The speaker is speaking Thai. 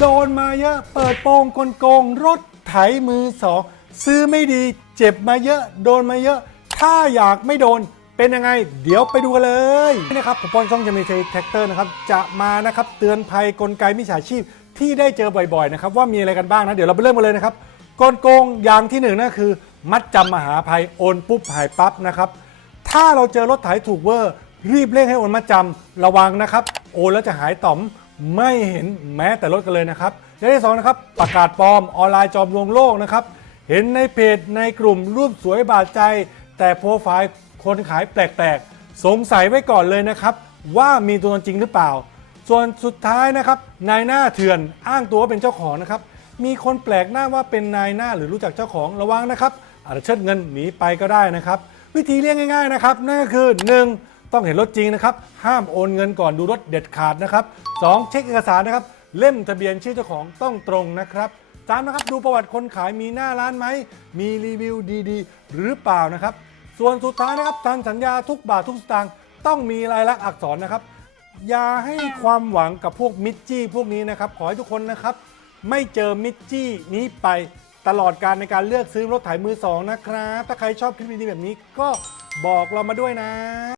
โดนมาเยอะเปิดโปงกลโกงรถไถมือสองซื้อไม่ดีเจ็บมาเยอะ โดนมาเยอะ ถ้าอยากไม่โดนเป็นยังไง เดี๋ยวไปดูกันเลยนี่นะครับผมปอนซ่องจะมีเทแท็กเตอร์นะครับจะมานะครับเตือนภัยกลไกมิจฉาชีพที่ได้เจอบ่อยๆนะครับว่ามีอะไรกันบ้างนะเดี๋ยวเราไปเริ่มกันเลยนะครับกลโกงอย่างที่หนึ่งนั่นคือ มัดจำมหาภัยโอนปุ๊บหายปั๊บนะครับถ้าเราเจอรถไถถูกเวอร์ รีบเร่งให้โอนมาจำระวังนะครับ โอนแล้วจะหายต่อม ไม่เห็นแม้แต่รถกันเลยนะครับอย่างที่สองนะครับประกาศปลอมออนไลน์จอมลวงโลกนะครับเห็นในเพจในกลุ่มรูปสวยบาดใจ แต่โปรไฟล์คนขายแปลกๆ สงสัยไว้ก่อนเลยนะครับ ว่ามีตัวตนจริงหรือเปล่า ส่วนสุดท้ายนะครับนายหน้าเถื่อนอ้างตัวว่าเป็นเจ้าของนะครับมีคนแปลกหน้าว่าเป็นนายหน้าหรือรู้จักเจ้าของระวังนะครับอาจจะเชิดเงินหนีไปก็ได้นะครับ วิธีเลี่ยงง่าย ๆนะครับ นั่นก็คือ 1. ต้องเห็นรถจริงนะครับ ห้ามโอนเงินก่อนดูรถเด็ดขาดนะครับ 2. เช็คเอกสารนะครับ เล่มทะเบียนชื่อเจ้าของต้องตรงนะครับสามนะครับดูประวัติคนขายมีหน้าร้านไหม มีรีวิวดีๆ หรือเปล่านะครับ ส่วนสุดท้ายนะครับทำสัญญาทุกบาททุกสตางค์ต้องมีลายลักษณ์อักษรนะครับ อย่าให้ความหวังกับพวกมิจจี้พวกนี้นะครับ ขอให้ทุกคนนะครับ ไม่เจอมิจจี้นี้ไปตลอดการในการเลือกซื้อรถไถมือสองนะครับ ถ้าใครชอบคลิปดีๆแบบนี้ก็บอกเรามาด้วยนะ